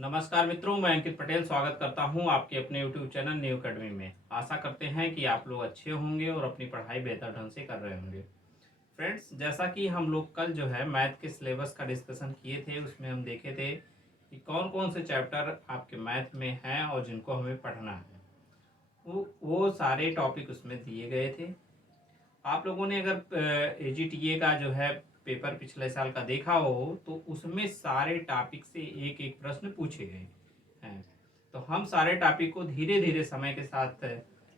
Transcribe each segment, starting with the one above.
नमस्कार मित्रों, मैं अंकित पटेल स्वागत करता हूं आपके अपने YouTube चैनल न्यू अकेडमी में। आशा करते हैं कि आप लोग अच्छे होंगे और अपनी पढ़ाई बेहतर ढंग से कर रहे होंगे। फ्रेंड्स, जैसा कि हम लोग कल जो है मैथ के सिलेबस का डिस्कशन किए थे, उसमें हम देखे थे कि कौन कौन से चैप्टर आपके मैथ में हैं और जिनको हमें पढ़ना है। वो सारे टॉपिक उसमें दिए गए थे। आप लोगों ने अगर AGTA का जो है पेपर पिछले साल का देखा हो तो उसमें सारे टॉपिक से एक एक प्रश्न पूछे गए हैं। तो हम सारे टॉपिक को धीरे धीरे समय के साथ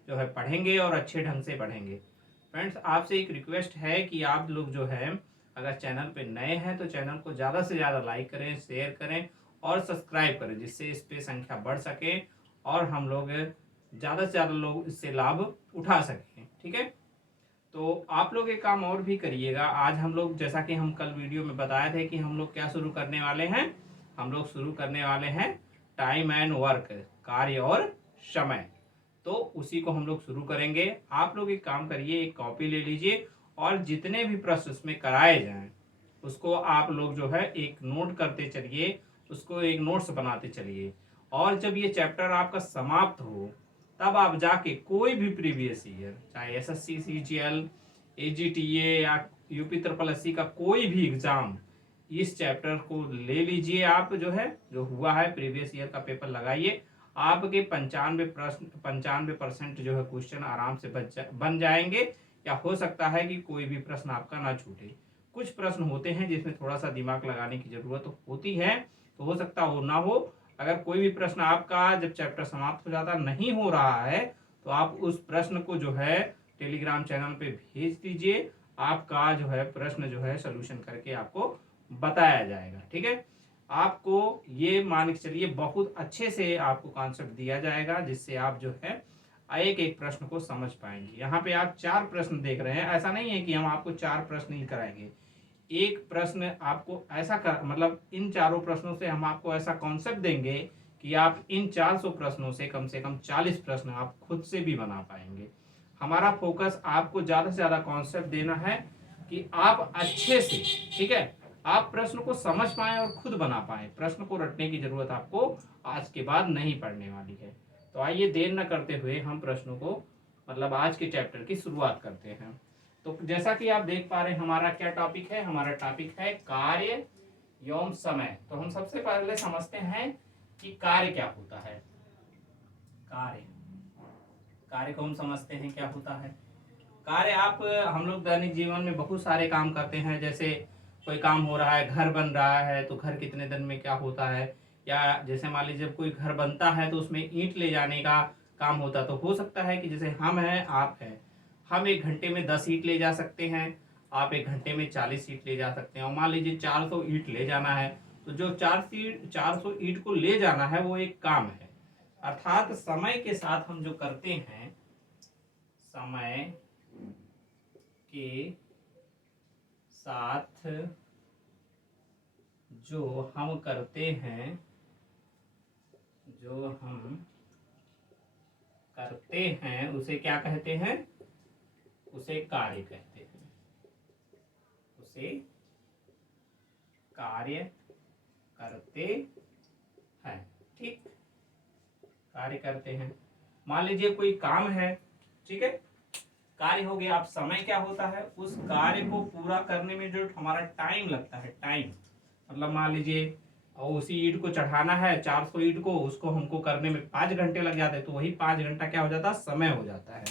जो है पढ़ेंगे और अच्छे ढंग से पढ़ेंगे। फ्रेंड्स, आपसे एक रिक्वेस्ट है कि आप लोग जो है अगर चैनल पे नए हैं तो चैनल को ज़्यादा से ज़्यादा लाइक करें, शेयर करें और सब्सक्राइब करें, जिससे इस पे संख्या बढ़ सके और हम लोग ज़्यादा से ज़्यादा लोग इससे लाभ उठा सकें। ठीक है, तो आप लोग एक काम और भी करिएगा। आज हम लोग, जैसा कि हम कल वीडियो में बताए थे कि हम लोग क्या शुरू करने वाले हैं, हम लोग शुरू करने वाले हैं टाइम एंड वर्क, कार्य और समय। तो उसी को हम लोग शुरू करेंगे। आप लोग एक काम करिए, एक कॉपी ले लीजिए और जितने भी प्रश्न उसमें कराए जाएं उसको आप लोग जो है एक नोट करते चलिए, उसको एक नोट्स बनाते चलिए। और जब ये चैप्टर आपका समाप्त हो तब आप जाके कोई भी प्रीवियस ईयर, चाहे SSC CGL AGTA या UP SSC का कोई भी एग्जाम, इस चैप्टर को ले लीजिए। आप जो है जो हुआ है प्रीवियस ईयर का पेपर लगाइए, आपके 95% जो है क्वेश्चन आराम से बन जाएंगे, या हो सकता है कि कोई भी प्रश्न आपका ना छूटे। कुछ प्रश्न होते हैं जिसमें थोड़ा सा दिमाग लगाने की जरूरत होती है, तो हो सकता हो ना हो। अगर कोई भी प्रश्न आपका जब चैप्टर समाप्त हो जाता नहीं हो रहा है तो आप उस प्रश्न को जो है टेलीग्राम चैनल पे भेज दीजिए। आपका जो है प्रश्न जो है सोल्यूशन करके आपको बताया जाएगा। ठीक है, आपको ये मान के चलिए बहुत अच्छे से आपको कॉन्सेप्ट दिया जाएगा, जिससे आप जो है एक एक प्रश्न को समझ पाएंगे। यहाँ पे आप 4 प्रश्न देख रहे हैं, ऐसा नहीं है कि हम आपको 4 प्रश्न ही कराएंगे। एक प्रश्न आपको ऐसा कर, मतलब इन चारों प्रश्नों से हम आपको ऐसा कॉन्सेप्ट देंगे कि आप इन 400 प्रश्नों से कम 40 प्रश्न आप खुद से भी बना पाएंगे। हमारा फोकस आपको ज्यादा से ज्यादा कॉन्सेप्ट देना है कि आप अच्छे से, ठीक है, आप प्रश्न को समझ पाएं और खुद बना पाएं। प्रश्न को रटने की जरूरत आपको आज के बाद नहीं पड़ने वाली है। तो आइए देर न करते हुए हम प्रश्नों को, मतलब आज के चैप्टर की शुरुआत करते हैं। तो जैसा कि आप देख पा रहे हैं, हमारा क्या टॉपिक है, हमारा टॉपिक है कार्य एवं समय। तो हम सबसे पहले समझते हैं कि कार्य क्या होता है। कार्य कार्य को हम समझते हैं क्या होता है। कार्य, आप हम लोग दैनिक जीवन में बहुत सारे काम करते हैं। जैसे कोई काम हो रहा है, घर बन रहा है तो घर कितने दिन में क्या होता है, या जैसे मान लीजिए जब कोई घर बनता है तो उसमें ईंट ले जाने का काम होता है। तो हो सकता है कि जैसे हम हैं, आप हैं, हम 1 घंटे में 10 ईंट ले जा सकते हैं, आप 1 घंटे में 40 ईंट ले जा सकते हैं। और मान लीजिए 400 ईंट ले जाना है, तो जो 400 ईंट को ले जाना है वो एक काम है। अर्थात समय के साथ हम जो करते हैं, समय के साथ जो हम करते हैं, जो हम करते हैं उसे क्या कहते हैं, उसे कार्य कहते हैं, उसे कार्य करते हैं। ठीक, कार्य करते हैं। मान लीजिए कोई काम है, ठीक है, कार्य हो गया। आप समय क्या होता है, उस कार्य को पूरा करने में जो हमारा टाइम लगता है, टाइम मतलब मान लीजिए और उसी ईंट को चढ़ाना है, 400 ईंट को, उसको हमको करने में 5 घंटे लग जाते हैं, तो वही 5 घंटा क्या हो जाता है, समय हो जाता है।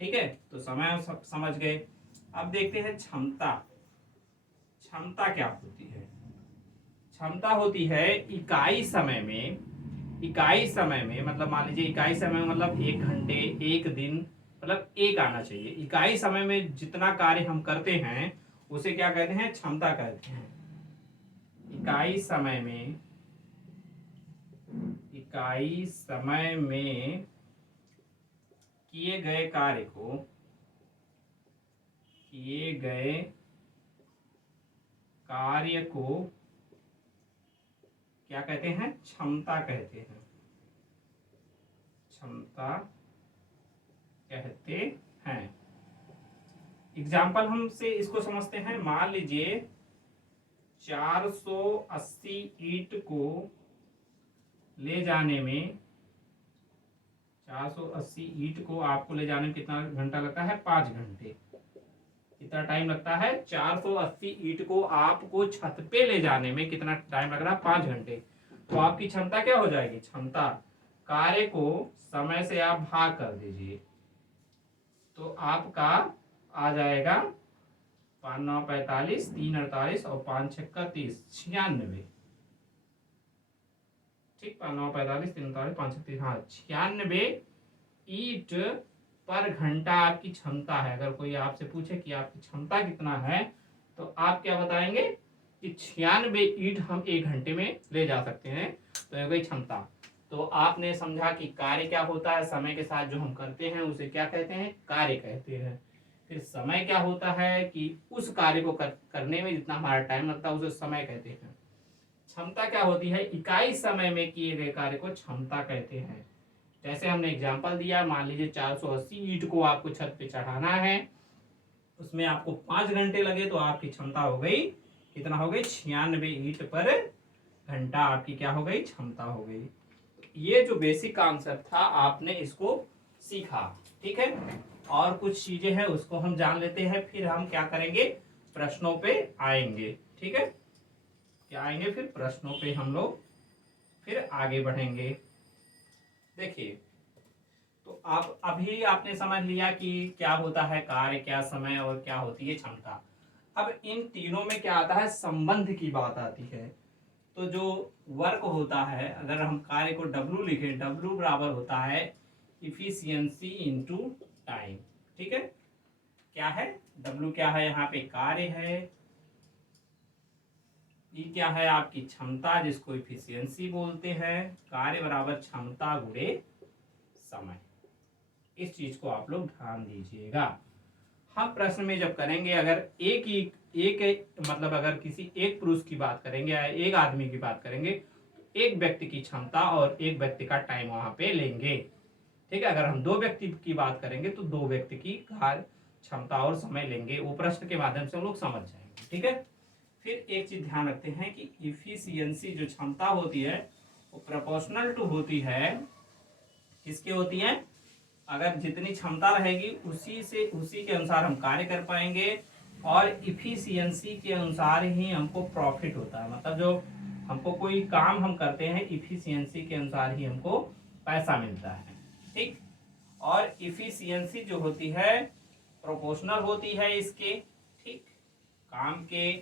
ठीक है, तो समय समझ गए। अब देखते हैं क्षमता। क्षमता क्या होती है। क्षमता होती है इकाई समय में, इकाई समय में मतलब मान लीजिए इकाई समय में मतलब 1 घंटे, 1 दिन, मतलब एक आना चाहिए। इकाई समय में जितना कार्य हम करते हैं उसे क्या कहते हैं, क्षमता कहते हैं। इकाई समय में, इकाई समय में किए गए कार्य को, किए गए कार्य को क्या कहते हैं, क्षमता कहते हैं, क्षमता कहते हैं। एग्जाम्पल हमसे इसको समझते हैं। मान लीजिए 480 ईंट को ले जाने में 480 ईंट को आपको ले जाने में कितना घंटा लगता है? 5 घंटे। कितना टाइम लगता है? 480 ईंट को आपको छत पे ले जाने में कितना टाइम लग रहा है? 5 घंटे। तो आपकी क्षमता क्या हो जाएगी? क्षमता, कार्य को समय से आप भाग कर दीजिए तो आपका आ जाएगा 5 9 45, 3 48 और 5 6 30, 96। ठीक, 5 9 45, 3 48, 5 6 30, हाँ 96 ईंट पर घंटा आपकी क्षमता है। अगर कोई आपसे पूछे कि आपकी क्षमता कितना है तो आप क्या बताएंगे कि 96 ईंट हम 1 घंटे में ले जा सकते हैं। तो ये गई क्षमता। तो आपने समझा कि कार्य क्या होता है, समय के साथ जो हम करते हैं उसे क्या कहते हैं? कार्य कहते हैं। फिर समय क्या होता है कि उस कार्य को करने में जितना हमारा टाइम लगता है उसे समय कहते हैं। क्षमता क्या होती है? इकाई समय में किए गए कार्य को क्षमता कहते हैं। जैसे हमने एग्जांपल दिया, मान लीजिए 480 ईंट को आपको छत पे चढ़ाना है, उसमें आपको 5 घंटे लगे तो आपकी क्षमता हो गई कितना? हो गई 96 ईंट पर घंटा आपकी क्या हो गई? क्षमता हो गई। ये जो बेसिक कॉन्सेप्ट था आपने इसको सीखा, ठीक है। और कुछ चीजें हैं उसको हम जान लेते हैं, फिर हम क्या करेंगे? प्रश्नों पे आएंगे, ठीक है। क्या आएंगे? फिर प्रश्नों पे हम लोग फिर आगे बढ़ेंगे। देखिए, तो आप अभी आपने समझ लिया कि क्या होता है कार्य, क्या समय और क्या होती है क्षमता। अब इन तीनों में क्या आता है? संबंध की बात आती है। तो जो वर्क होता है, अगर हम कार्य को W लिखें, W बराबर होता है इफिशियंसी इनटू टाइम, ठीक है। क्या है? W क्या है? यहाँ पे कार्य है। ये क्या है? आपकी क्षमता, जिसको इफिशियंसी बोलते हैं। कार्य बराबर क्षमता गुणे समय। इस चीज को आप लोग ध्यान दीजिएगा। हम प्रश्न में जब करेंगे, अगर एक मतलब अगर किसी एक पुरुष की बात करेंगे या एक आदमी की बात करेंगे, एक व्यक्ति की क्षमता और एक व्यक्ति का टाइम वहां पे लेंगे, ठीक है। अगर हम 2 व्यक्ति की बात करेंगे तो 2 व्यक्ति की कार्य क्षमता और समय लेंगे। वो प्रश्न के माध्यम से हम लोग समझ जाएंगे, ठीक है। फिर एक चीज ध्यान रखते हैं कि इफिशियंसी जो क्षमता होती है वो प्रोपोर्शनल टू होती है, किसकी होती है? अगर जितनी क्षमता रहेगी उसी के अनुसार हम कार्य कर पाएंगे, और इफिशियंसी के अनुसार ही हमको प्रॉफिट होता है। मतलब जो हमको कोई काम हम करते हैं इफिशियंसी के अनुसार ही हमको पैसा मिलता है, ठीक। और इफिशियंसी जो होती है प्रोपोर्शनल होती है इसके, ठीक, काम के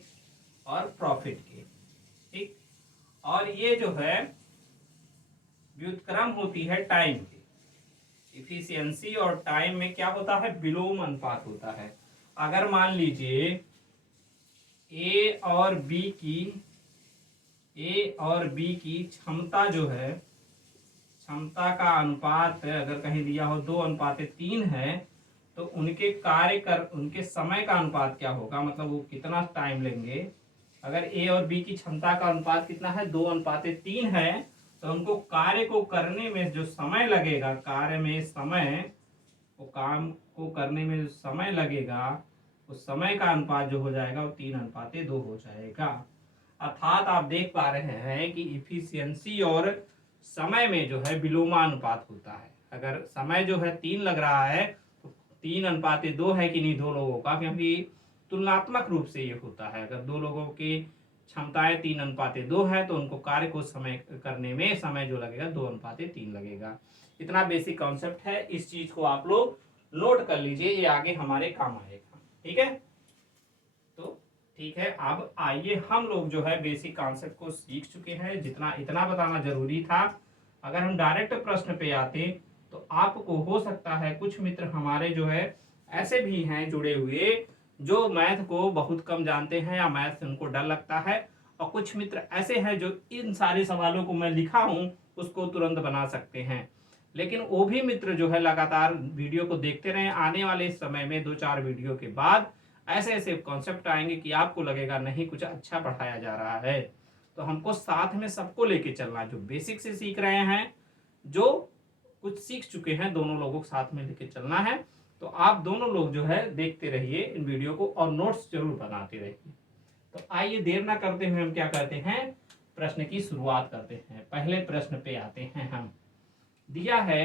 और प्रॉफिट के, ठीक। और ये जो है व्युत्क्रम होती है टाइम की। इफिशियंसी और टाइम में क्या होता है? विलोम अनुपात होता है। अगर मान लीजिए ए और बी की क्षमता जो है, क्षमता का अनुपात अगर कहीं दिया हो 2:3 है, तो उनके समय का अनुपात क्या होगा? मतलब वो कितना टाइम लेंगे? अगर ए और बी की क्षमता का अनुपात कितना है? 2:3 है, तो उनको कार्य को करने में जो समय लगेगा, कार्य में समय, वो काम को करने में जो समय लगेगा, उस समय का अनुपात जो हो जाएगा वो 3:2 हो जाएगा। अर्थात आप देख पा रहे हैं कि इफिशियंसी और समय में जो है विलोमानुपात होता है। अगर समय जो है 3 लग रहा है तो 3:2 है कि नहीं 2 लोगों का, क्योंकि तुलनात्मक रूप से ये होता है। अगर 2 लोगों की क्षमताएं 3:2 है तो उनको कार्य को समय करने में समय जो लगेगा 2:3 लगेगा। इतना बेसिक कॉन्सेप्ट है, इस चीज को आप लोग नोट कर लीजिए, ये आगे हमारे काम आएगा, ठीक है। तो ठीक है, अब आइए हम लोग जो है बेसिक कॉन्सेप्ट को सीख चुके हैं, जितना इतना बताना जरूरी था। अगर हम डायरेक्ट प्रश्न पे आते तो आपको हो सकता है कुछ मित्र हमारे जो है ऐसे भी हैं जुड़े हुए जो मैथ को बहुत कम जानते हैं या मैथ से उनको डर लगता है, और कुछ मित्र ऐसे हैं जो इन सारे सवालों को मैं लिखा हूं उसको तुरंत बना सकते हैं। लेकिन वो भी मित्र जो है लगातार वीडियो को देखते रहे, आने वाले इस समय में 2-4 वीडियो के बाद ऐसे ऐसे कॉन्सेप्ट आएंगे कि आपको लगेगा नहीं कुछ अच्छा पढ़ाया जा रहा है। तो हमको साथ में सबको लेके चलना, जो बेसिक से सीख रहे हैं, जो कुछ सीख चुके हैं, दोनों लोगों को साथ में लेके चलना है। तो आप दोनों लोग जो है देखते रहिए इन वीडियो को और नोट्स जरूर बनाते रहिए। तो आइए देर ना करते हुए हम क्या करते हैं, प्रश्न की शुरुआत करते हैं। पहले प्रश्न पे आते हैं हम। दिया है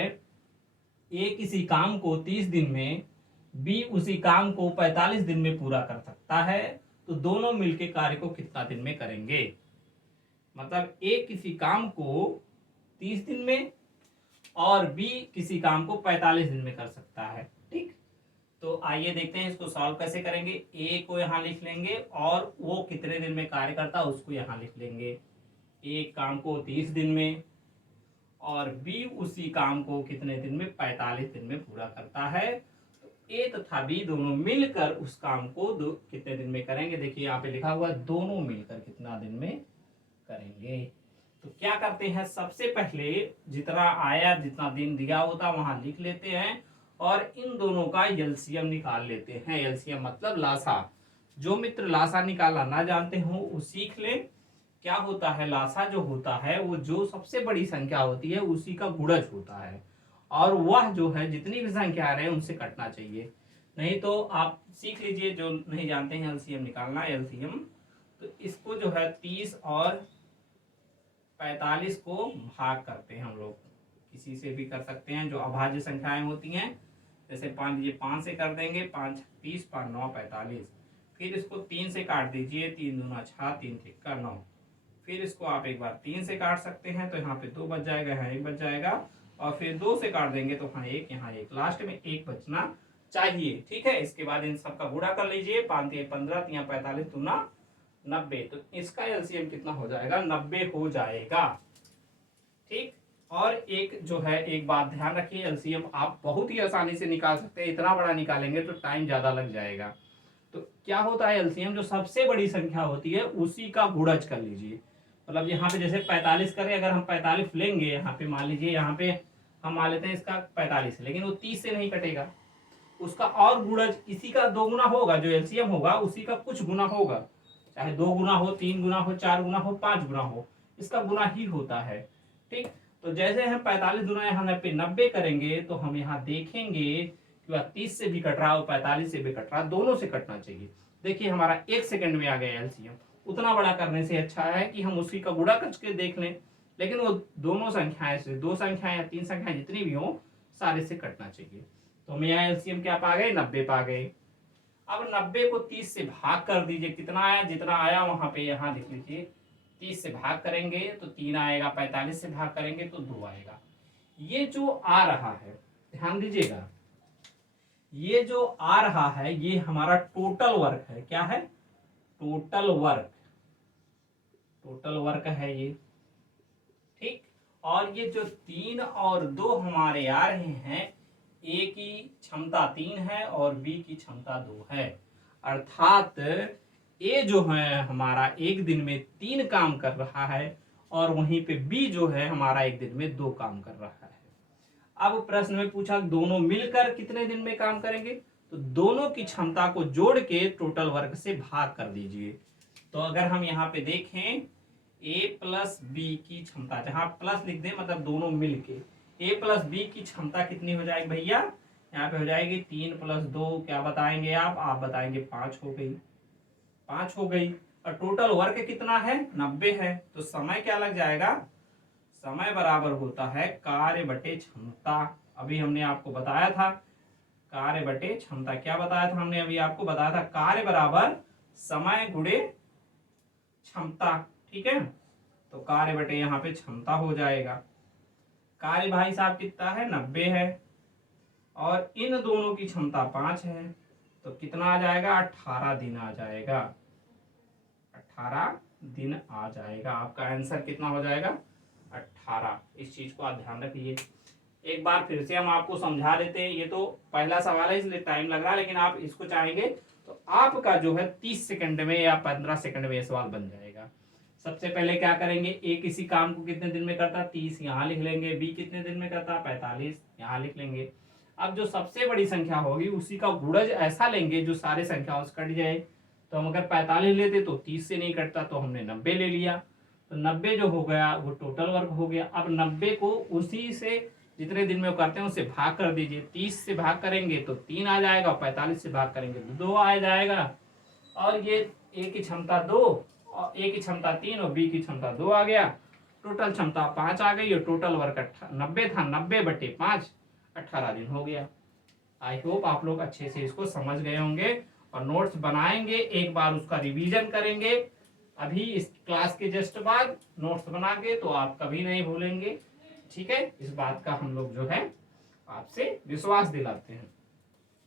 ए किसी काम को 30 दिन में, बी उसी काम को 45 दिन में पूरा कर सकता है, तो दोनों मिलके कार्य को कितना दिन में करेंगे। मतलब ए किसी काम को 30 दिन में और बी किसी काम को 45 दिन में कर सकता है। ठीक, तो आइए देखते हैं इसको सॉल्व कैसे करेंगे। ए को यहाँ लिख लेंगे और वो कितने दिन में कार्य करता है उसको यहाँ लिख लेंगे। एक काम को 30 दिन में और बी उसी काम को कितने दिन में, 45 दिन में पूरा करता है। तो ए तथा बी दोनों मिलकर उस काम को कितने दिन में करेंगे। देखिए यहाँ पे लिखा हुआ है दोनों मिलकर कितना दिन में करेंगे। तो क्या करते हैं, सबसे पहले जितना आया, जितना दिन दिया होता वहां लिख लेते हैं और इन दोनों का एलसीएम निकाल लेते हैं। एलसीएम मतलब लासा। जो मित्र लासा निकालना ना जानते हो वो सीख ले। क्या होता है, लासा जो होता है वो जो सबसे बड़ी संख्या होती है उसी का गुणज होता है, और वह जो है जितनी भी संख्या आ रहे हैं उनसे कटना चाहिए। नहीं तो आप सीख लीजिए, जो नहीं जानते हैं एलसीएम निकालना। एलसीएम तो इसको जो है 30 और 45 को भाग करते हैं हम लोग, किसी से भी कर सकते हैं जो अभाज्य संख्याएं होती हैं। जैसे 5 से कर देंगे, 5 30, 5 9 45। फिर इसको 3 से काट दीजिए, 3 दूना 6, 3 तिक्का 9। फिर इसको आप एक बार 3 से काट सकते हैं, तो यहाँ पे 2 बच जाएगा, यहाँ 1 बच जाएगा। और फिर 2 से काट देंगे तो यहाँ 1, यहाँ 1, लास्ट में 1 बचना चाहिए। ठीक है, इसके बाद इन सबका गुणा कर लीजिए। 5 3 15, 3 45, दूना 90। तो इसका एलसीएम कितना हो जाएगा, 90 हो जाएगा। ठीक, और एक जो है, एक बात ध्यान रखिए, एलसीएम आप बहुत ही आसानी से निकाल सकते हैं। इतना बड़ा निकालेंगे तो टाइम ज्यादा लग जाएगा। तो क्या होता है, एलसीएम जो सबसे बड़ी संख्या होती है उसी का गुणज कर लीजिए। मतलब यहाँ पे जैसे 45 करें, अगर हम 45 लेंगे, यहाँ पे मान लीजिए, यहाँ पे हम मान लेते हैं इसका 45, लेकिन वो 30 से नहीं कटेगा, उसका और गुणज इसी का 2 गुना होगा। जो एलसीएम होगा उसी का कुछ गुना होगा, चाहे 2 गुना हो, 3 गुना हो, 4 गुना हो, 5 गुना हो, इसका गुना ही होता है। ठीक, तो जैसे हम 45 गुना यहाँ 90 करेंगे तो हम यहाँ देखेंगे कि वह 30 से भी कट रहा हो, 45 से भी कट रहा, दोनों से कटना चाहिए। देखिए हमारा 1 सेकंड में आ गया एलसीएम। उतना बड़ा करने से अच्छा है कि हम उसी का गुणा करके देख लें, लेकिन वो दोनों संख्याएं से, 2 संख्याएं या 3 संख्याएं जितनी भी हो, सारे से कटना चाहिए। तो हम यहाँ एलसीएम क्या पा गए, 90 पा गए। अब 90 को 30 से भाग कर दीजिए। कितना आया, जितना आया वहां पे यहाँ लिख लीजिए। 30 से भाग करेंगे तो 3 आएगा, 45 से भाग करेंगे तो 2 आएगा। ये जो आ रहा है, ध्यान दीजिएगा, ये जो आ रहा है ये हमारा टोटल वर्क है। क्या है, टोटल वर्क, टोटल वर्क है ये। ठीक, और ये जो 3 और 2 हमारे आ रहे हैं, ए की क्षमता 3 है और बी की क्षमता 2 है। अर्थात ए जो है हमारा एक दिन में 3 काम कर रहा है और वहीं पे बी जो है हमारा एक दिन में 2 काम कर रहा है। अब प्रश्न में पूछा दोनों मिलकर कितने दिन में काम करेंगे, तो दोनों की क्षमता को जोड़ के टोटल वर्क से भाग कर दीजिए। तो अगर हम यहाँ पे देखें, ए प्लस बी की क्षमता, जहां प्लस लिख दें मतलब दोनों मिलके, ए प्लस बी की क्षमता कितनी हो जाएगी भैया, यहाँ पे हो जाएगी 3 + 2, क्या बताएंगे आप बताएंगे 5 हो गई, 5 हो गई। और टोटल वर्क कितना है, 90 है। तो समय क्या लग जाएगा, समय बराबर होता है कार्य बटे क्षमता। अभी हमने आपको बताया था कार्य बटे क्षमता। क्या बताया था हमने, अभी आपको बताया था कार्य बराबर समय गुणे क्षमता। ठीक है, तो कार्य बटे यहाँ पे क्षमता हो जाएगा। कार्य भाई साहब कितना है, 90 है, और इन दोनों की क्षमता 5 है, तो कितना आ जाएगा, 18 दिन आ जाएगा। 18 दिन आ जाएगा। आपका आंसर कितना हो जाएगा, 18। इस चीज को आप ध्यान रखिए। एक बार फिर से हम आपको समझा देते हैं। ये तो पहला सवाल है इसलिए टाइम लग रहा है, लेकिन आप इसको चाहेंगे तो आपका जो है 30 सेकंड में या 15 सेकंड में ये सवाल बन जाएगा। सबसे पहले क्या करेंगे, ए किसी काम को कितने दिन में करता, 30 यहाँ लिख लेंगे। बी कितने दिन में करता, 45 यहाँ लिख लेंगे। अब जो सबसे बड़ी संख्या होगी उसी का गुणज ऐसा लेंगे जो सारे संख्याओं से कट जाए। तो हम अगर 45 लेते तो 30 से नहीं कटता, तो हमने 90 ले लिया। तो 90 जो हो गया वो टोटल वर्क हो गया। अब 90 को उसी से जितने दिन में वो करते हैं उससे भाग कर दीजिए। 30 से भाग करेंगे तो 3 आ जाएगा, 45 से भाग करेंगे तो 2 आ जाएगा। और ये ए की क्षमता 2 और ए की क्षमता 3 और बी की क्षमता 2 आ गया, टोटल क्षमता 5 आ गई और टोटल वर्क 90 था, 90/5 18 दिन हो गया। आई होप आप लोग अच्छे से इसको समझ गए होंगे और नोट्स बनाएंगे, एक बार उसका रिवीजन करेंगे अभी इस क्लास के जस्ट बाद नोट्स बना के, तो आप कभी नहीं भूलेंगे। ठीक है, इस बात का हम लोग जो है आपसे विश्वास दिलाते हैं।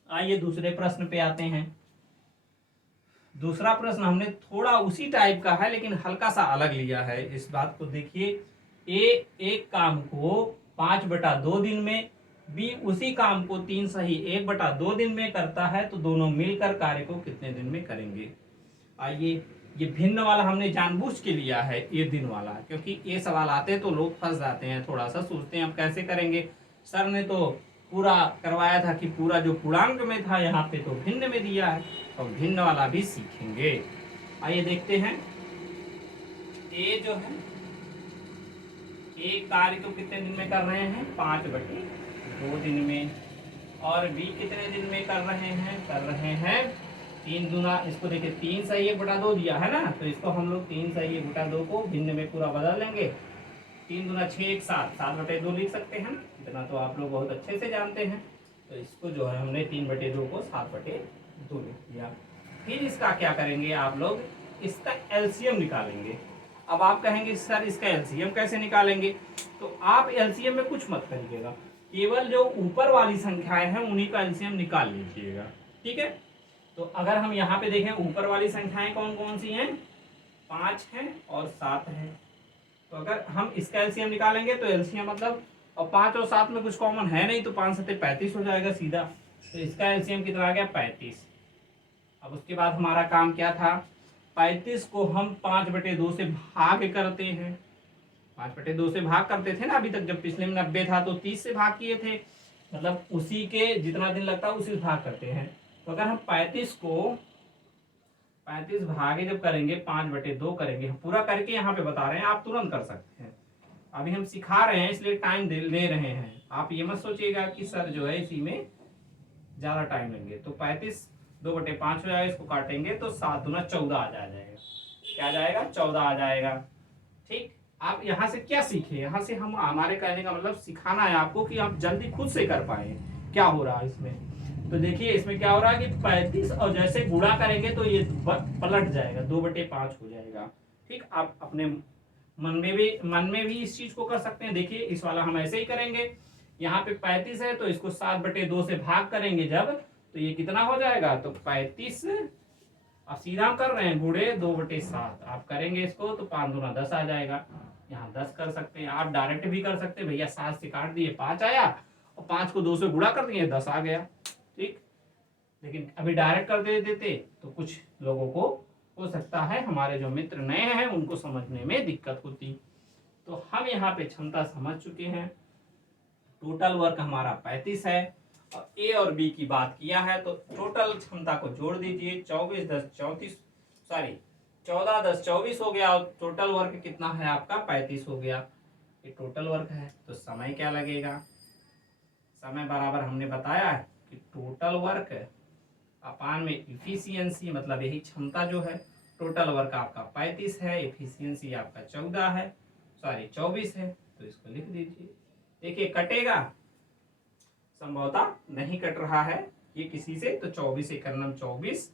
आइए दूसरे प्रश्न पे आते हैं। दूसरा प्रश्न हमने थोड़ा उसी टाइप का है लेकिन हल्का सा अलग लिया है। इस बात को देखिए, ए एक काम को 5/2 दिन में, बी उसी काम को 3 1/2 दिन में करता है, तो दोनों मिलकर कार्य को कितने दिन में करेंगे। आइए, ये भिन्न वाला हमने जानबूझ के लिया है, ये दिन वाला, क्योंकि ये सवाल आते हैं तो लोग फंस जाते हैं, थोड़ा सा सोचते हैं अब कैसे करेंगे। सर ने तो पूरा करवाया था कि पूरा जो पूर्णांक में था, यहाँ पे तो भिन्न में दिया है, तो भिन्न वाला भी सीखेंगे। आइए देखते हैं, ए जो है ए कार्य को कितने दिन में कर रहे हैं, 5/2 दिन में, और बी कितने दिन में कर रहे हैं 3 दूना, इसको देखिए 3 दिया है ना, तो इसको हम लोग 3 को भिन्न में पूरा बदल लेंगे। 3 दूना 6 1 7 7/2 लिख सकते हैं, इतना तो आप लोग बहुत अच्छे से जानते हैं। तो इसको जो है हमने 3/2 को 7/2 लिख दिया। फिर इसका क्या करेंगे आप लोग, इसका एलसीएम निकालेंगे। अब आप कहेंगे सर इसका एलसीएम कैसे निकालेंगे, तो आप एलसीएम में कुछ मत करिएगा, केवल जो ऊपर वाली संख्याएं हैं उन्हीं का एलसीएम निकाल लीजिएगा। ठीक है, तो अगर हम यहाँ पे देखें ऊपर वाली संख्याएं कौन कौन सी हैं, 5 हैं और 7 हैं। तो अगर हम इसका एलसीएम निकालेंगे तो एलसीएम मतलब, और 5 और 7 में कुछ कॉमन है नहीं, तो 5 7 35 हो जाएगा सीधा। तो इसका एलसीएम कितना आ गया, 35। अब उसके बाद हमारा काम क्या था, 35 को हम 5/2 से भाग करते हैं। 5/2 से भाग करते थे ना अभी तक, जब पिछले में 90 था तो 30 से भाग किए थे, मतलब उसी के जितना दिन लगता है उसी से भाग करते हैं। तो अगर हम 35 भागे जब करेंगे 5/2 करेंगे, हम पूरा करके यहाँ पे बता रहे हैं, आप तुरंत कर सकते हैं। अभी हम सिखा रहे हैं इसलिए टाइम ले रहे हैं, आप ये मत सोचिएगा कि सर जो है इसी में ज्यादा टाइम लेंगे। तो 35 2/5 हो जाएगा, इसको काटेंगे तो 7 दूना 14 आ जाएगा। क्या आ जाएगा, 14 आ जाएगा। ठीक, आप यहाँ से क्या सीखे, यहाँ से हम, हमारे कहने का मतलब सिखाना है आपको कि आप जल्दी खुद से कर पाए क्या हो रहा है इसमें। तो देखिए इसमें क्या हो रहा है कि 35 और जैसे गुणा करेंगे तो ये पलट जाएगा, 2/5 हो जाएगा। ठीक, आप अपने मन में भी इस चीज को कर सकते हैं। देखिए इस वाला हम ऐसे ही करेंगे, यहाँ पे 35 है तो इसको 7/2 से भाग करेंगे जब, तो ये कितना हो जाएगा, तो 35, अब सीधा हम कर रहे हैं गुणे 2/7, आप करेंगे इसको तो 5 दूना 10 आ जाएगा। यहाँ 10 कर सकते हैं, आप डायरेक्ट भी कर सकते हैं, भैया 7 से काट दिए 5 आया, और 5 को 2 से गुणा कर दिए 10 आ गया। ठीक, लेकिन अभी डायरेक्ट कर देते तो कुछ लोगों को हो सकता है, हमारे जो मित्र नए हैं उनको समझने में दिक्कत होती। तो हम यहाँ पे क्षमता समझ चुके हैं, टोटल वर्क हमारा 35 है, और ए और बी की बात किया है तो टोटल क्षमता को जोड़ दीजिए, 24 10 34, सॉरी 14 10 24 हो गया, और टोटल वर्क कितना है आपका 35 हो गया। ये टोटल वर्क है, तो समय क्या लगेगा, समय बराबर हमने बताया है कि टोटल वर्क अपान में इफिशियंसी, मतलब यही क्षमता जो है, टोटल वर्क आपका 35 है, इफिशियंसी आपका 14 है, सॉरी 24 है, तो इसको लिख दीजिए। देखिए कटेगा, संभवतः नहीं कट रहा है ये किसी से, तो 24 1 24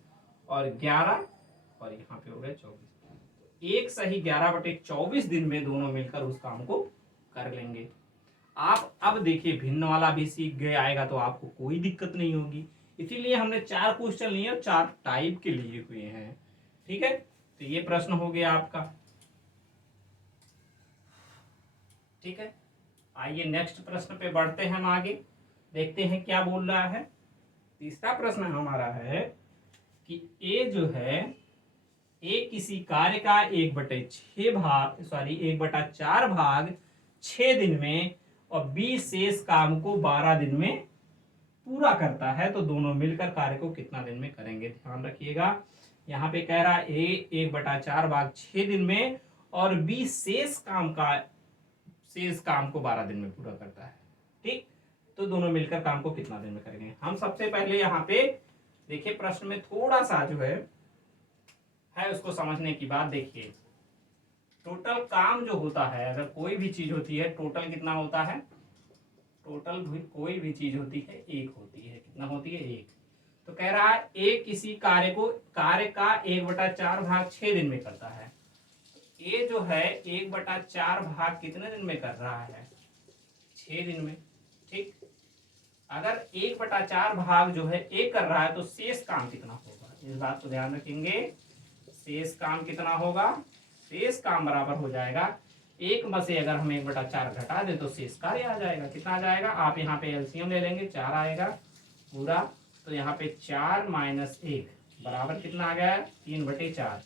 और 11 और यहाँ पे हो गया 24, एक सही 11/24 दिन में दोनों मिलकर उस काम को कर लेंगे। आप अब देखिए भिन्न वाला भी सीख गए आएगा तो आपको कोई दिक्कत नहीं होगी। इसीलिए हमने 4 क्वेश्चन लिए और 4 टाइप के लिए हुए हैं। ठीक है, तो ये प्रश्न हो गया आपका। ठीक है, आइए नेक्स्ट प्रश्न पे बढ़ते हैं हम आगे, देखते हैं क्या बोल रहा है। तीसरा प्रश्न हमारा है कि ए जो है, ए किसी कार्य का 1/4 भाग 6 दिन में और बी शेष काम को 12 दिन में पूरा करता है, तो दोनों मिलकर कार्य को कितना दिन में करेंगे। ध्यान रखिएगा, यहाँ पे कह रहा है ए 1/4 भाग 6 दिन में और बी शेष काम को 12 दिन में पूरा करता है। ठीक, तो दोनों मिलकर काम को कितना दिन में करेंगे। हम सबसे पहले यहाँ पे देखिए प्रश्न में थोड़ा सा जो है है उसको समझने की बात। देखिए टोटल काम जो होता है, अगर कोई भी चीज होती है टोटल कितना होता है, टोटल भी कोई भी चीज होती है एक होती है, कितना होती है एक। तो कह रहा है एक किसी कार्य का 1/4 भाग 6 दिन में करता है। ये जो है 1/4 भाग कितने दिन में कर रहा है, 6 दिन में। ठीक, अगर 1/4 भाग जो है एक कर रहा है तो शेष काम कितना होगा, इस बात को ध्यान रखेंगे। शेष काम कितना होगा, शेष काम बराबर हो जाएगा एक में से अगर हम 1/4 घटा दे तो शेष कार्य आ जाएगा। कितना आ जाएगा, आप यहाँ पे एलसीएम ले लेंगे, 4 आएगा पूरा। तो यहाँ पे 4 - 1 बराबर कितना आ गया, 3/4।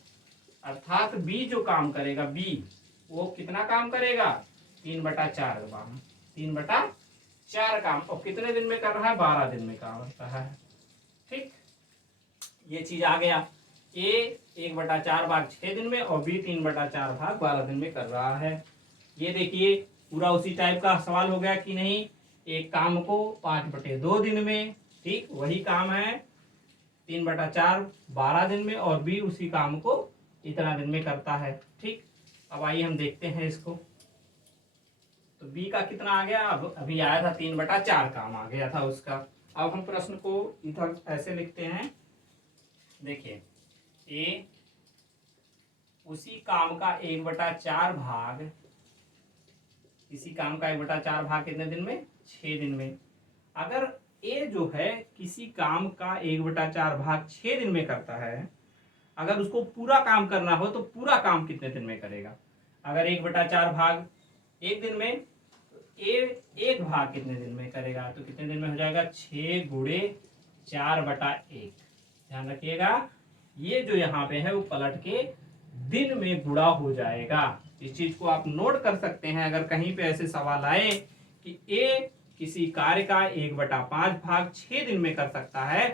अर्थात बी जो काम करेगा, बी वो कितना काम करेगा, 3/4 काम, 3/4 काम। और कितने दिन में कर रहा है, 12 दिन में काम कर रहा है। ठीक, ये चीज आ गया। ए 1/4 भाग 6 दिन में और बी 3/4 भाग 12 दिन में कर रहा है। ये देखिए पूरा उसी टाइप का सवाल हो गया कि नहीं, एक काम को 5/2 दिन में, ठीक वही काम है 3/4 12 दिन में, और बी उसी काम को इतना दिन में करता है। ठीक, अब आइए हम देखते हैं इसको। तो बी का कितना आ गया, अब अभी आया था 3/4 काम आ गया था उसका। अब हम प्रश्न को इधर ऐसे लिखते हैं, देखिए ए उसी काम का 1/4 भाग, इसी काम का 1/4 भाग कितने दिन में, 6 दिन में। अगर ए जो है किसी काम का 1/4 भाग 6 दिन में करता है, अगर उसको पूरा काम करना हो तो पूरा काम कितने दिन में करेगा। अगर 1/4 भाग 1 दिन में, ए एक भाग कितने दिन में करेगा, तो कितने दिन में हो जाएगा, 6 × 4/1। ध्यान रखिएगा ये जो यहाँ पे है वो पलट के दिन में गुणा हो जाएगा। इस चीज को आप नोट कर सकते हैं। अगर कहीं पे ऐसे सवाल आए कि ए किसी कार्य का 1/5 भाग 6 दिन में कर सकता है,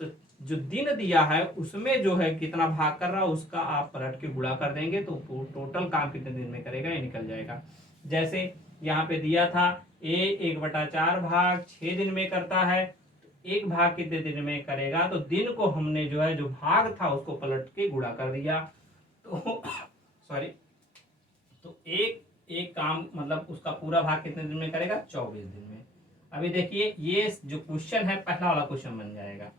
तो जो दिन दिया है उसमें जो है कितना भाग कर रहा है उसका आप पलट के गुणा कर देंगे तो टोटल काम कितने दिन में करेगा ये निकल जाएगा। जैसे यहाँ पे दिया था ए 1/4 भाग 6 दिन में करता है, एक भाग कितने दिन में करेगा, तो दिन को हमने जो है जो भाग था उसको पलट के गुणा कर दिया। तो सॉरी, तो एक काम मतलब उसका पूरा भाग कितने दिन में करेगा, 24 दिन में। अभी देखिए ये जो क्वेश्चन है पहला वाला क्वेश्चन बन जाएगा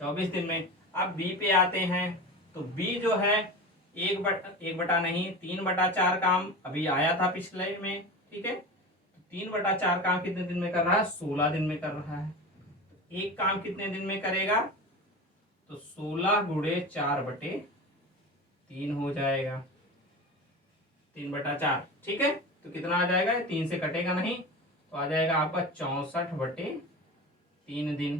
24 दिन में। अब बी पे आते हैं, तो बी जो है 3/4 काम अभी आया था पिछले में, ठीक है। 3/4 काम कितने दिन में कर रहा है, 16 दिन में कर रहा है। एक काम कितने दिन में करेगा, तो 16 × 4/3 हो जाएगा, 3/4। ठीक है, तो कितना आ जाएगा, 3 से कटेगा नहीं तो आ जाएगा आपका 64/3 दिन।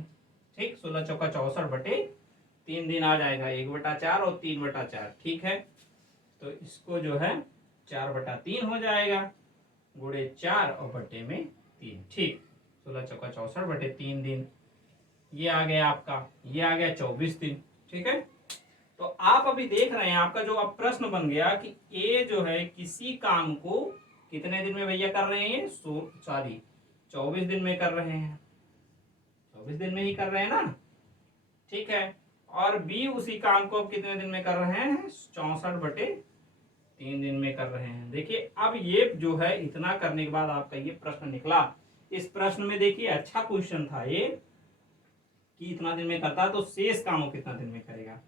ठीक, 16 चौका 64/3 दिन आ जाएगा, 1/4 और 3/4। ठीक है, तो इसको जो है 4/3 हो जाएगा, गुणे 4 और बटे में 3। ठीक, 16 चौका 64/3 दिन। ये आ गया आपका, ये आ गया 24 दिन। ठीक है, तो आप अभी देख रहे हैं आपका जो अब प्रश्न बन गया कि ए जो है किसी काम को कितने दिन में भैया कर रहे हैं, 24 दिन में कर रहे हैं, 24 दिन में ही कर रहे हैं ना। ठीक है, और बी उसी काम को कितने दिन में कर रहे हैं, 64/3 दिन में कर रहे हैं। देखिए अब ये जो है इतना करने के बाद आपका ये प्रश्न निकला। इस प्रश्न में देखिए अच्छा क्वेश्चन था ये कि इतना दिन में करता है तो शेष काम कितना दिन में करेगा,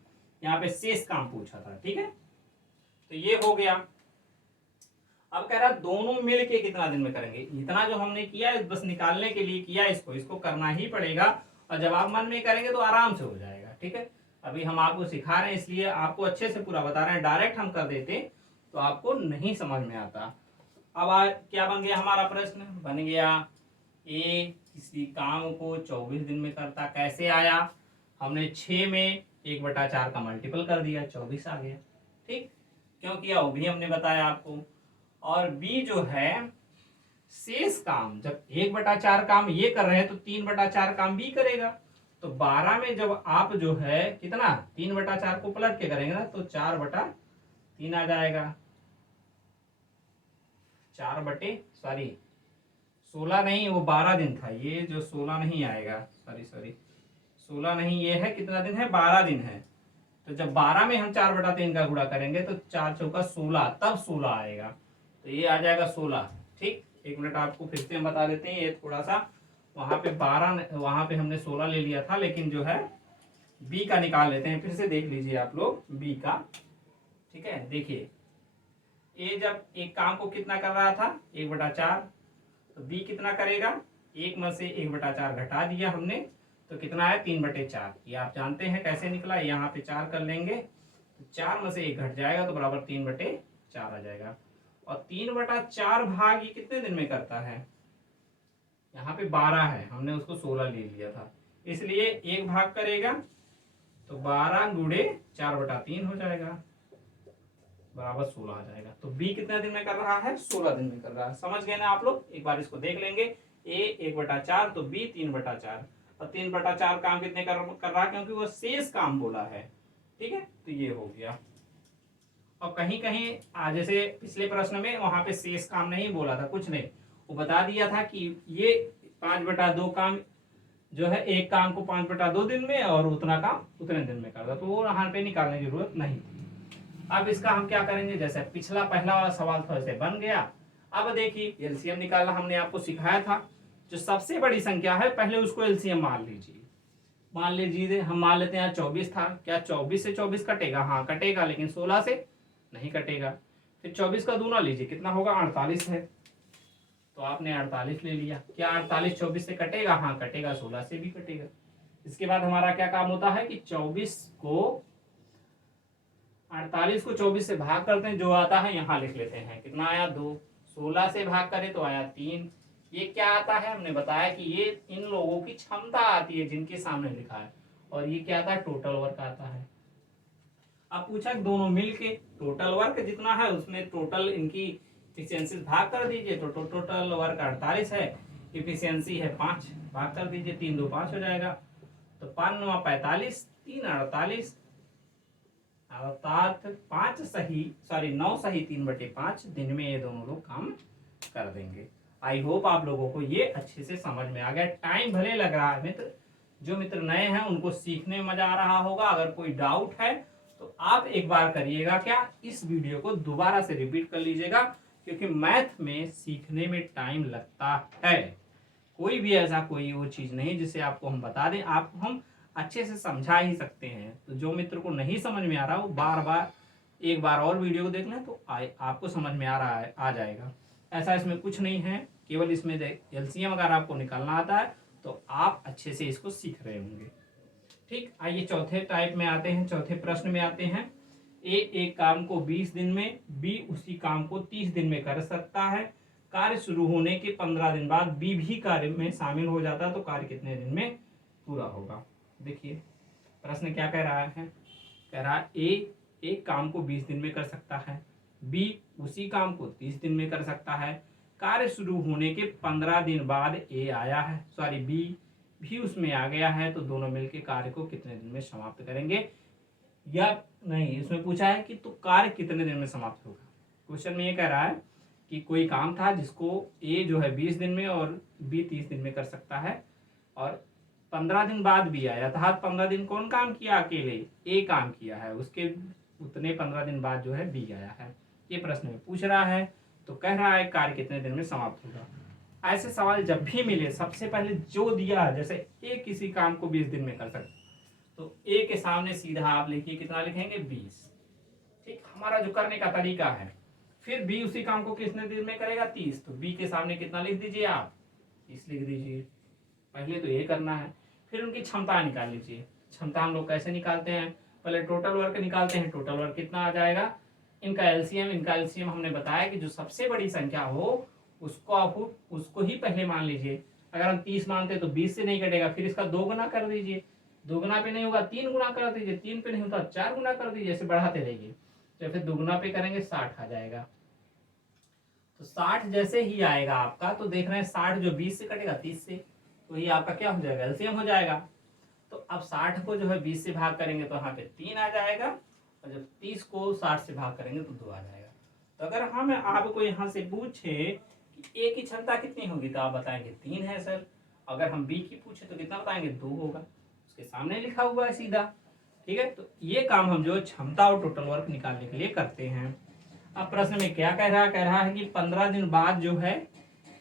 यहाँ पे शेष काम पूछा था। ठीक है, तो ये हो गया। अब कह रहा है दोनों मिल के कितना दिन में करेंगे। इतना जो हमने किया है बस निकालने के लिए किया, इसको करना ही पड़ेगा, और जब आप मन में करेंगे तो आराम से हो जाएगा। ठीक है, अभी हम आपको सिखा रहे हैं इसलिए आपको अच्छे से पूरा बता रहे हैं। डायरेक्ट हम कर देते तो आपको नहीं समझ में आता। अब क्या बन गया हमारा प्रश्न, बन गया ए किसी काम को 24 दिन में करता। कैसे आया, हमने 6 में 1/4 का मल्टीपल कर दिया, 24 आ गया। ठीक, क्यों किया वो भी हमने बताया आपको। और बी जो है शेष काम, जब 1/4 काम ये कर रहे हैं तो 3/4 काम बी करेगा। तो 12 में जब आप जो है कितना 3/4 को पलट के करेंगे ना तो 4/3 आ जाएगा। 16 नहीं, वो 12 दिन था, ये जो 16 नहीं आएगा, सॉरी 16 नहीं, ये है कितना दिन है, 12 दिन है। तो जब 12 में हम 4/3 का गुणा करेंगे तो 4 चौका 16, तब 16 आएगा, तो ये आ जाएगा 16। ठीक, 1 मिनट आपको फिर से हम बता देते हैं, ये थोड़ा सा वहां पे 12, वहां पे हमने 16 ले लिया था, लेकिन जो है बी का निकाल लेते हैं, फिर से देख लीजिए आप लोग बी का। ठीक है, देखिए ए जब एक काम को कितना कर रहा था 1/4, तो बी कितना करेगा, 1 में से 1/4 घटा दिया हमने, तो कितना है 3/4। ये आप जानते हैं कैसे निकला, यहाँ पे 4 कर लेंगे तो 4 में से 1 घट जाएगा तो बराबर 3/4 आ जाएगा। और 3/4 भाग ये कितने दिन में करता है, यहाँ पे 12 है, हमने उसको 16 ले लिया था, इसलिए 1 भाग करेगा तो 12 गुणे 4/3 हो जाएगा, बराबर 16 आ जाएगा। तो बी कितने दिन में कर रहा है, 16 दिन में कर रहा है। समझ गए ना आप लोग, एक बार इसको देख लेंगे, ए 1/4 तो बी 3/4, और 3/4 काम कितने कर रहा है, क्योंकि वो शेष काम बोला है। ठीक है, तो ये हो गया। और कहीं कहीं जैसे पिछले प्रश्न में वहां पे शेष काम नहीं बोला था, कुछ नहीं, वो बता दिया था कि ये 5/2 काम जो है, एक काम को 5/2 दिन में और उतना काम उतने दिन में करता, तो वो यहाँ पे निकालने की जरूरत नहीं थी। अब इसका हम क्या करेंगे, जैसे पिछला पहला वाला सवाल था वैसे बन गया। अब देखिए एलसीएम निकालना हमने आपको सिखाया था, जो सबसे बड़ी संख्या है पहले उसको एलसीएम मान लीजिए। मान लीजिए हम मान लेते हैं 24 था, क्या 24 से 24 कटेगा, हाँ कटेगा, लेकिन 16 से नहीं कटेगा। फिर 24 का दूना लीजिए, कितना होगा 48 है, तो आपने 48 ले लिया। क्या 48 24 से कटेगा, हाँ कटेगा, 16 से भी कटेगा। इसके बाद हमारा क्या काम होता है कि 48 को 24 से भाग करते हैं, जो आता है यहाँ लिख लेते हैं, कितना आया 2। 16 से भाग करें तो आया 3। ये क्या आता है, हमने बताया कि ये इन लोगों की क्षमता आती है जिनके सामने लिखा है, और ये क्या आता है, टोटल वर्क आता है। अब पूछा दोनों मिलके टोटल वर्क जितना है उसमें टोटल इनकी इफिशियंसी भाग कर दीजिए, तो टोटल वर्क 48 है, इफिशियंसी है 5, भाग कर दीजिए, 3 2 5 हो जाएगा, तो 5 9 45, 3 48, अर्थात 9 सही 3/5 दिन में ये दोनों लोग काम कर देंगे। आई होप आप लोगों को ये अच्छे से समझ में आ गया। टाइम भले लग रहा है मित्र, जो मित्र नए हैं उनको सीखने में मजा आ रहा होगा। अगर कोई डाउट है तो आप एक बार करिएगा, क्या इस वीडियो को दोबारा से रिपीट कर लीजिएगा, क्योंकि मैथ में सीखने में टाइम लगता है। कोई भी ऐसा कोई वो चीज नहीं जिसे आपको हम बता दें, आपको हम अच्छे से समझा ही सकते हैं। तो जो मित्र को नहीं समझ में आ रहा वो बार बार एक बार और वीडियो को देख लें तो आपको समझ में आ रहा है, आ जाएगा। ऐसा इसमें कुछ नहीं है, केवल इसमें एलसीएम अगर आपको निकालना आता है तो आप अच्छे से इसको सीख रहे होंगे। ठीक, आइए चौथे टाइप में आते हैं, चौथे प्रश्न में आते हैं। ए एक काम को 20 दिन में, बी उसी काम को 30 दिन में कर सकता है। कार्य शुरू होने के 15 दिन बाद बी भी कार्य में शामिल हो जाता है, तो कार्य कितने दिन में पूरा होगा। देखिए प्रश्न क्या कह रहा है, कह रहा है ए एक काम को 20 दिन में कर सकता है, बी उसी काम को 30 दिन में कर सकता है। कार्य शुरू होने के 15 दिन बाद ए आया है, सॉरी बी भी उसमें आ गया है, तो दोनों मिलकर कार्य को कितने दिन में समाप्त करेंगे, या नहीं इसमें पूछा है कि तो कार्य कितने दिन में समाप्त होगा। क्वेश्चन में ये कह रहा है कि कोई काम था जिसको ए जो है 20 दिन में और बी 30 दिन में कर सकता है, और 15 दिन बाद भी आया, अर्थात 15 दिन कौन काम किया, अकेले ए काम किया है, उसके उतने 15 दिन बाद जो है बी आया है। ये प्रश्न में पूछ रहा है, तो कह रहा है कार्य कितने दिन में समाप्त होगा। ऐसे सवाल जब भी मिले सबसे पहले जो दिया है, जैसे ए किसी काम को 20 दिन में कर सकता, तो ए के सामने सीधा आप लिखिए, कितना लिखेंगे 20। ठीक, हमारा जो करने का तरीका है। फिर बी उसी काम को कितने दिन में करेगा 30, तो बी के सामने कितना लिख दीजिए आप 30 लिख दीजिए। पहले तो ये करना है, फिर उनकी क्षमता निकाल लीजिए। क्षमता हम लोग कैसे निकालते हैं, पहले टोटल वर्क निकालते हैं, टोटल वर्क कितना आ जाएगा, इनका एलसीएम हमने बताया कि जो सबसे बड़ी संख्या हो उसको ही पहले मान लीजिए। अगर हम 30 मानते तो 20 से नहीं कटेगा, फिर इसका 2 गुना कर दीजिए, 2 गुना पे नहीं होगा 3 गुना कर दीजिए, 3 पे नहीं होता 4 गुना कर दीजिए, ऐसे बढ़ाते रहिए, तो फिर 2 गुना पे करेंगे 60 आ जाएगा। तो 60 जैसे ही आएगा आपका, तो देख रहे हैं 60 जो 20 से कटेगा 30 से, तो ये आपका क्या हो जाएगा, एलसीएम हो जाएगा। तो अब 60 को जो है 20 से भाग करेंगे तो यहाँ पे 3 आ जाएगा, और जब 30 को 60 से भाग करेंगे तो 2 आ जाएगा। तो अगर हम आपको यहाँ से पूछे कि ए की क्षमता कितनी होगी, तो आप बताएंगे 3 है सर। अगर हम बी की पूछे तो कितना बताएंगे 2 होगा, उसके सामने लिखा हुआ है सीधा। ठीक है, तो ये काम हम जो क्षमता और टोटल वर्क निकालने के लिए करते हैं। अब प्रश्न में क्या कह रहा है कि 15 दिन बाद जो है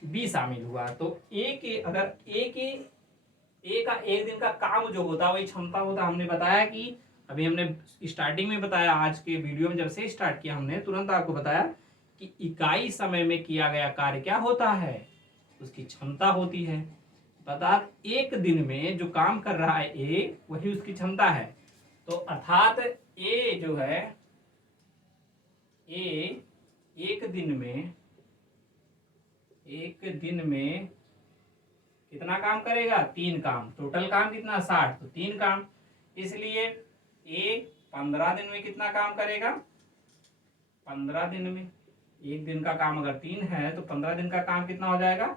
बी शामिल हुआ, तो ए के अगर ए का एक दिन का काम जो होता है वही क्षमता होता। हमने बताया कि अभी हमने स्टार्टिंग में बताया, आज के वीडियो में जब से स्टार्ट किया हमने तुरंत आपको बताया कि इकाई समय में किया गया कार्य क्या होता है, उसकी क्षमता होती है। बता एक दिन में जो काम कर रहा है ए, वही उसकी क्षमता है। तो अर्थात ए जो है, ए एक दिन में कितना काम करेगा, 3 काम। टोटल काम कितना, 60, तो 3 काम। इसलिए ए 15 दिन में कितना काम करेगा, 15 दिन में। एक दिन का काम अगर 3 है तो 15 दिन का काम कितना हो जाएगा,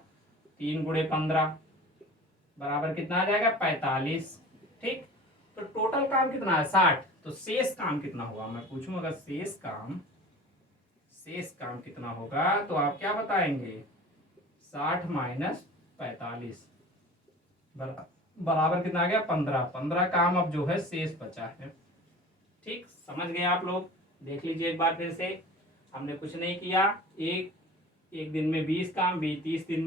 3 गुणे 15 बराबर कितना आ जाएगा, 45। ठीक, तो टोटल काम कितना है, 60। तो शेष काम कितना होगा, मैं पूछूं अगर शेष काम कितना होगा तो आप क्या बताएंगे, 60 माइनस 45 बराबर कितना आ गया, 15। 15 काम अब जो है शेष बचा है। ठीक, समझ गए आप लोग। देख लीजिए एक बार फिर से, हमने कुछ नहीं किया। एक दिन में 20 काम, बी 30 दिन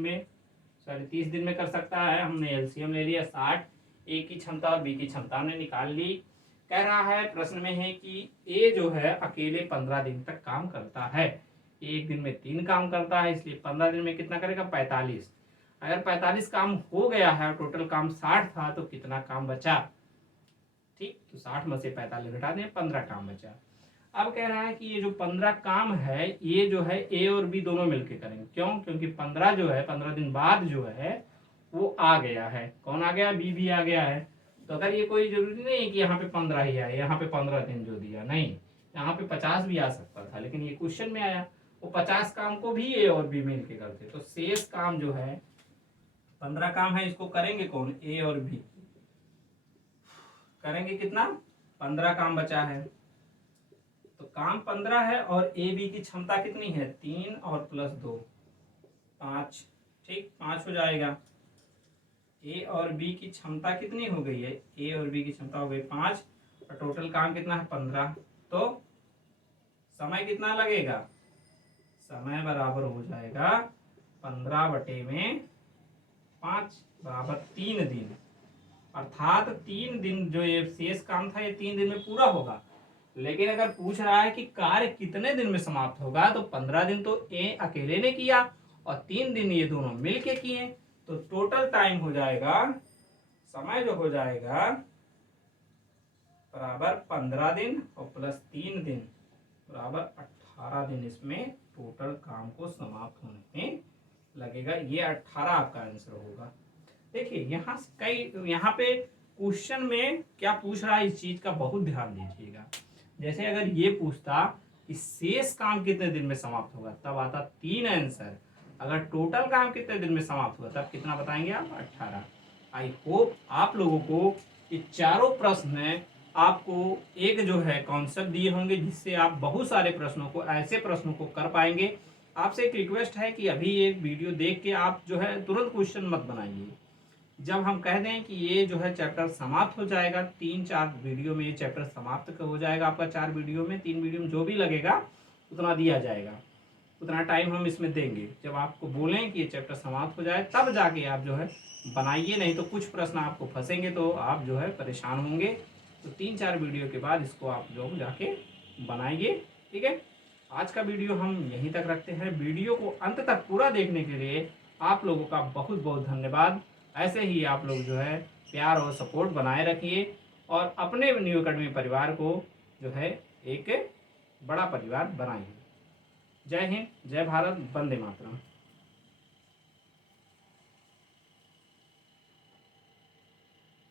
में कर सकता है। हमने एलसीएम ले लिया 60, ए की क्षमता और बी की क्षमता हमने निकाल ली। कह रहा है प्रश्न में है कि ए जो है अकेले 15 दिन तक काम करता है। एक दिन में 3 काम करता है, इसलिए 15 दिन में कितना करेगा, 45। अगर 45 काम हो गया है, टोटल काम 60 था, तो कितना काम बचा। ठीक, तो 60 में से 45 घटा दें, 15 काम बचा। अब कह रहा है कि ये जो 15 काम है, ये जो है ए और बी दोनों मिलके करेंगे। क्यों, क्योंकि 15 जो है 15 दिन बाद जो है वो आ गया है। कौन आ गया, बी भी आ गया है। तो अगर ये कोई जरूरी नहीं है कि यहाँ पे 15 ही आए, यहाँ पे 15 दिन जो दिया, नहीं, यहाँ पे 50 भी आ सकता था, लेकिन ये क्वेश्चन में आया। वो 50 काम को भी ए और बी मिल के करते। तो शेष काम जो है 15 काम है, इसको करेंगे कौन, ए और बी करेंगे। कितना, 15 काम बचा है। तो काम 15 है और ए बी की क्षमता कितनी है, 3 और प्लस 2 5। ठीक, 5 हो जाएगा। ए और बी की क्षमता कितनी हो गई है, ए और बी की क्षमता हो गई 5, और टोटल काम कितना है 15। तो समय कितना लगेगा, समय बराबर हो जाएगा 15/5 बराबर 3 दिन। अर्थात 3 दिन जो ये शेष काम था ये 3 दिन में पूरा होगा। लेकिन अगर पूछ रहा है कि कार्य कितने दिन में समाप्त होगा, तो 15 दिन तो ए अकेले ने किया और 3 दिन ये दोनों मिलके किए। तो टोटल टाइम हो जाएगा, समय जो हो जाएगा बराबर 15 दिन और प्लस 3 दिन बराबर 18 दिन इसमें टोटल काम को समाप्त होने में लगेगा। ये 18 आपका आंसर होगा। देखिए यहाँ पे क्वेश्चन में क्या पूछ रहा है, इस चीज का बहुत ध्यान दीजिएगा। जैसे अगर ये पूछता कि शेष काम कितने दिन में समाप्त होगा, तब आता 3 आंसर। अगर टोटल काम कितने दिन में समाप्त हुआ तब कितना बताएंगे आप, 18। आई होप आप लोगों को ये चारों प्रश्न आपको एक जो है कॉन्सेप्ट दिए होंगे, जिससे आप बहुत सारे प्रश्नों को, ऐसे प्रश्नों को कर पाएंगे। आपसे एक रिक्वेस्ट है कि अभी एक वीडियो देख के आप जो है तुरंत क्वेश्चन मत बनाइए। जब हम कह दें कि ये जो है चैप्टर समाप्त हो जाएगा, 3-4 वीडियो में ये चैप्टर समाप्त हो जाएगा आपका, 4 वीडियो में, 3 वीडियो में जो भी लगेगा उतना दिया जाएगा, उतना टाइम हम इसमें देंगे। जब आपको बोलें कि ये चैप्टर समाप्त हो जाए तब जाके आप जो है बनाइए, नहीं तो कुछ प्रश्न आपको फंसेंगे तो आप जो है परेशान होंगे। तो 3-4 वीडियो के बाद इसको आप लोग जाके बनाइए। ठीक है, आज का वीडियो हम यहीं तक रखते हैं। वीडियो को अंत तक पूरा देखने के लिए आप लोगों का बहुत बहुत धन्यवाद। ऐसे ही आप लोग जो है प्यार और सपोर्ट बनाए रखिए और अपने न्यू अकेडमी परिवार को जो है एक बड़ा परिवार बनाइए। जय हिंद, जय भारत, वंदे मातरम।